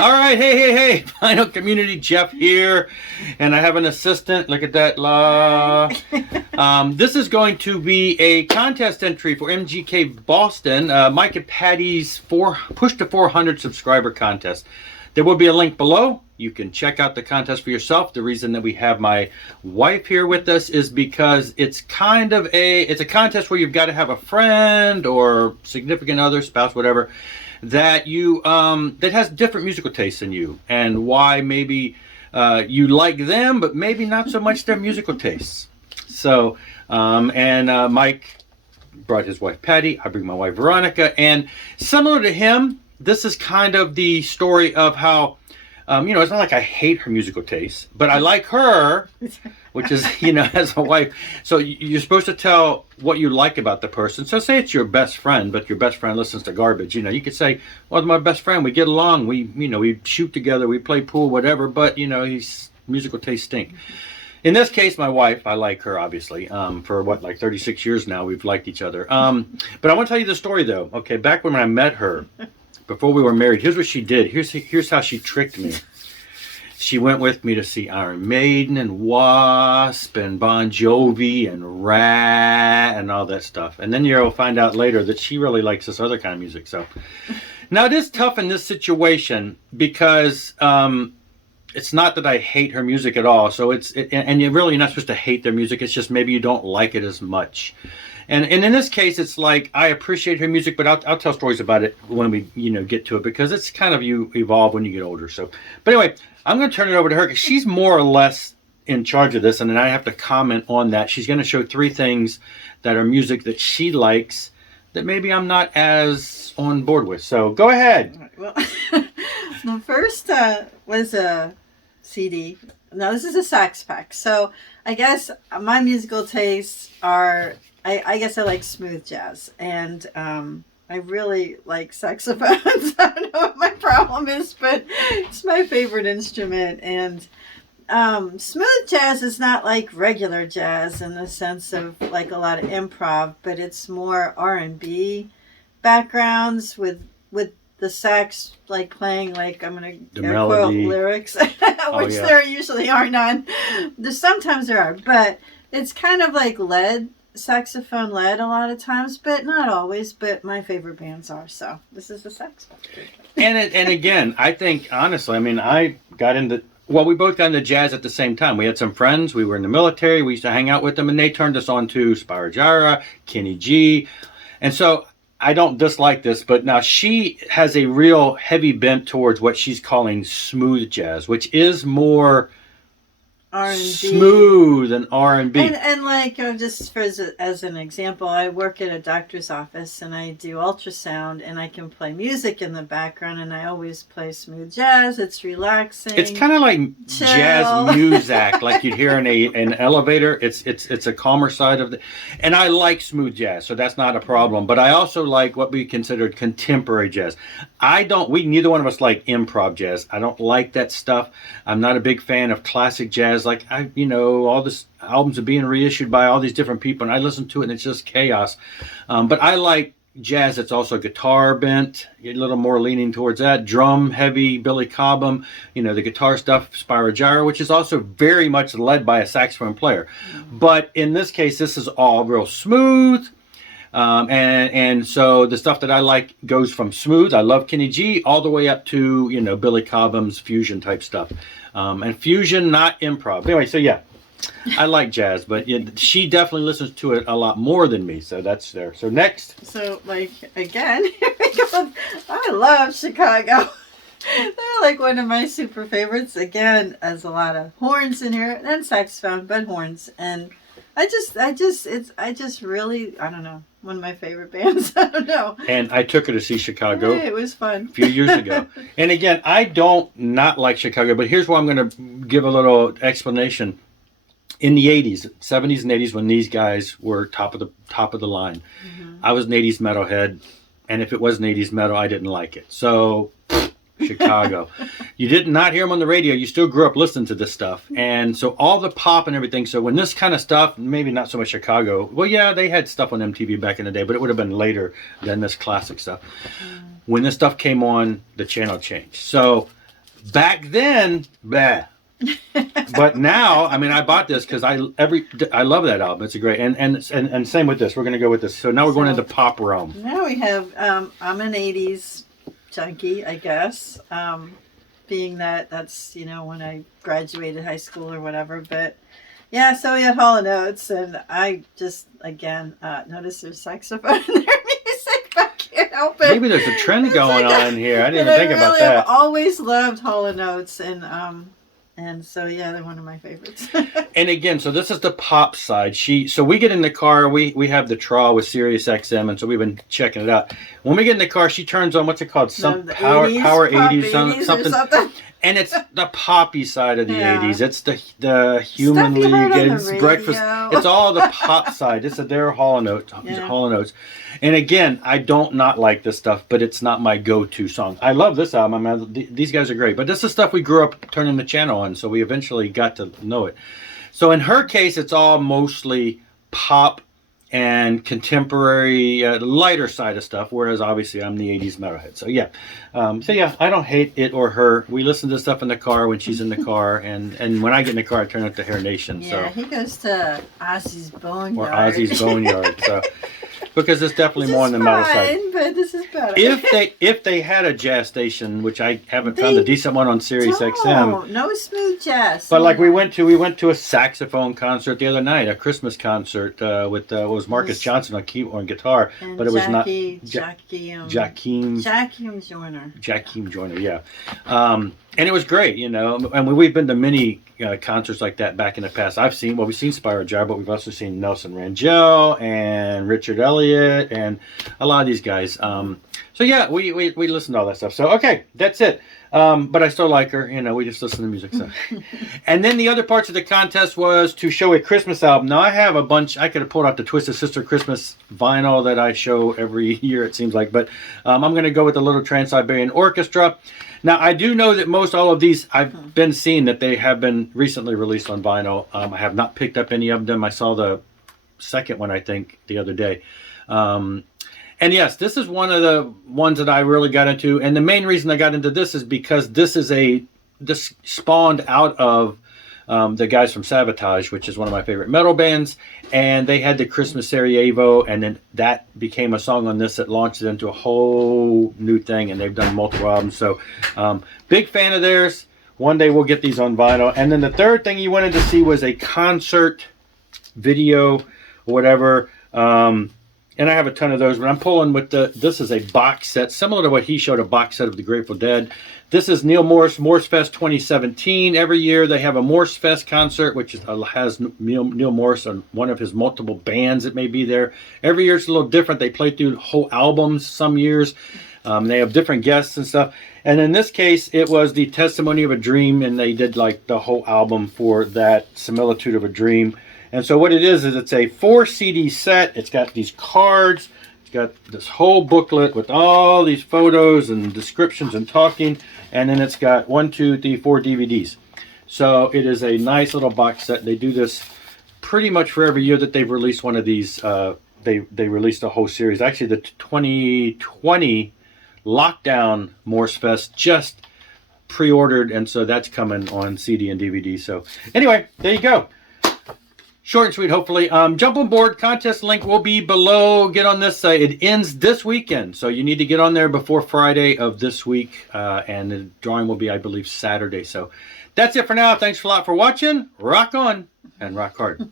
All right, hey. Final Community Jeff here, and I have an assistant. Look at that. This is going to be a contest entry for MGK Boston, Mike and Patty's Push to 400 subscriber contest. There will be a link below. You can check out the contest for yourself. The reason that we have my wife here with us is because it's kind of it's a contest where you've got to have a friend or significant other, spouse, whatever, that you that has different musical tastes than you, and why maybe you like them, but maybe not so much their musical tastes. So, Mike brought his wife Patty. I bring my wife Veronica, and similar to him, this is kind of the story of how, it's not like I hate her musical taste, but I like her, which is, as a wife. So you're supposed to tell what you like about the person. So say it's your best friend, but your best friend listens to garbage. You could say, well, my best friend, we get along. We shoot together, we play pool, whatever, but, his musical tastes stink. In this case, my wife, I like her, obviously, for 36 years now, we've liked each other. But I want to tell you the story, though. Okay, back when I met her, before we were married, here's what she did. Here's how she tricked me. She went with me to see Iron Maiden and Wasp and Bon Jovi and Rat and all that stuff. And then you'll find out later that she really likes this other kind of music. So now it is tough in this situation because it's not that I hate her music at all. So and you're really not supposed to hate their music. It's just maybe you don't like it as much. And in this case, it's like I appreciate her music, but I'll tell stories about it when we get to it, because it's kind of you evolve when you get older. So, but anyway, I'm going to turn it over to her because she's more or less in charge of this, and then I have to comment on that. She's going to show 3 things that are music that she likes that maybe I'm not as on board with. So go ahead. Well, the first was a CD. Now this is a Sax Pack. So I guess my musical tastes are. I guess I like smooth jazz, and I really like saxophones. I don't know what my problem is, but it's my favorite instrument. And smooth jazz is not like regular jazz in the sense of like a lot of improv, but it's more R&B backgrounds with the sax like playing, like I'm going to air quote lyrics, which there usually are none. Sometimes there are, but it's kind of like saxophone led a lot of times, but not always. But my favorite bands are, so this is the Sax Pack. And again, I think honestly, I got into, we both got into jazz at the same time. We had some friends, we were in the military, we used to hang out with them, and they turned us on to Spyro Gyra, Kenny G, and so I don't dislike this, but now she has a real heavy bent towards what she's calling smooth jazz, which is more R&B. Smooth and R&B. And like, just as an example, I work at a doctor's office and I do ultrasound, and I can play music in the background, and I always play smooth jazz. It's relaxing. It's kind of like chill. Jazz music, like you'd hear in an elevator. It's a calmer side of and I like smooth jazz, so that's not a problem. But I also like what we consider contemporary jazz. Neither one of us like improv jazz. I don't like that stuff. I'm not a big fan of classic jazz. Like all this albums are being reissued by all these different people, and I listen to it and it's just chaos. But I like jazz that's also guitar bent, a little more leaning towards that, drum heavy, Billy Cobham, the guitar stuff, Spyro Gyra, which is also very much led by a saxophone player. Mm-hmm. But in this case, this is all real smooth. And so the stuff that I like goes from smooth, I love Kenny G, all the way up to, Billy Cobham's fusion type stuff. And fusion, not improv. Anyway, so yeah, I like jazz, but she definitely listens to it a lot more than me. So that's there. So next. So again, here we go. I love Chicago. They're like one of my super favorites. Again, there's a lot of horns in here and saxophone, but horns. And I just really, I don't know, one of my favorite bands. I don't know. And I took her to see Chicago. Hey, it was fun. A few years ago. And again, I don't not like Chicago, but here's why I'm going to give a little explanation. In the 80s, 70s and 80s, when these guys were top of the line, mm-hmm. I was an 80s metalhead, and if it wasn't 80s metal, I didn't like it. So Chicago. You did not hear them on the radio. You still grew up listening to this stuff. And so all the pop and everything. So when this kind of stuff, maybe not so much Chicago. Well, yeah, they had stuff on MTV back in the day, but it would have been later than this classic stuff. When this stuff came on, the channel changed. So Back then, bleh. But now, I mean, I bought this because I love that album. It's a great and same with this. We're going to go with this. So now we're going into pop realm. Now we have I'm an '80s junkie, I guess. Being that's when I graduated high school or whatever. But yeah, so we had Hall and Oates, and I just again noticed there's saxophone in their music. I can't help it. Maybe there's a trend going on here. I didn't even think about that. I've always loved Hall and Oates, and so yeah, they're one of my favorites. And again, so this is the pop side. So we get in the car, we have the Traw with Sirius XM, and so we've been checking it out. When we get in the car, she turns on what's it called? Some power 80s, something. And it's the poppy side of the 80s. It's the human league, it's breakfast. It's all the pop side. It's their Hall and Oates. Hall and Oates. And again, I don't not like this stuff, but it's not my go-to song. I love this album. I mean, these guys are great. But this is stuff we grew up turning the channel on, so we eventually got to know it. So in her case, it's all mostly pop and contemporary, lighter side of stuff, whereas obviously I'm the 80s metalhead. So yeah, I don't hate it or her. We listen to stuff in the car when she's in the car, and when I get in the car, I turn up to Hair Nation. Yeah, he goes to Ozzy's Boneyard. Or Ozzy's Boneyard. So because it's definitely more on the metal side. But this is better. If they had a jazz station, which I haven't found a decent one on Sirius XM. No smooth jazz. But like we went to a saxophone concert the other night, a Christmas concert with what was Marcus Johnson on guitar, but it was not Jakeem Joyner, yeah. And it was great, and we've been to many concerts like that back in the past. We've seen Spyro Gyra, but we've also seen Nelson Rangel and Richard Elliott and a lot of these guys. So yeah, we listened to all that stuff. So okay, that's it. But I still like her. We just listen to music. So. And then the other parts of the contest was to show a Christmas album. Now I have a bunch. I could have pulled out the Twisted Sister Christmas vinyl that I show every year, it seems like. But I'm going to go with the Little Trans-Siberian Orchestra. Now I do know that most all of these I've been seeing that they have been recently released on vinyl. I have not picked up any of them. I saw the second one, I think, the other day. And yes, this is one of the ones that I really got into. And the main reason I got into this is because this spawned out of the guys from Sabotage, which is one of my favorite metal bands. And they had the Christmas Sarajevo, and then that became a song on this that launched it into a whole new thing. And they've done multiple albums. So big fan of theirs. One day we'll get these on vinyl. And then the third thing you wanted to see was a concert video or whatever. And I have a ton of those, but I'm pulling with this is a box set, similar to what he showed, a box set of the Grateful Dead. This is Neil Morse Fest 2017. Every year they have a Morse Fest concert, which has Neil Morse on one of his multiple bands that may be there. Every year it's a little different. They play through whole albums some years. They have different guests and stuff. And in this case, it was the Testimony of a Dream, and they did like the whole album for that, Similitude of a Dream. And so what it is it's a 4 CD set. It's got these cards. It's got this whole booklet with all these photos and descriptions and talking. And then it's got 1, 2, 3, 4 DVDs. So it is a nice little box set. They do this pretty much for every year that they've released one of these. They released a whole series. Actually, the 2020 Lockdown Morse Fest just pre-ordered. And so that's coming on CD and DVD. So anyway, there you go. Short and sweet, hopefully. Jump on board. Contest link will be below. Get on this. It ends this weekend, so you need to get on there before Friday of this week. And the drawing will be, I believe, Saturday. So that's it for now. Thanks a lot for watching. Rock on and rock hard.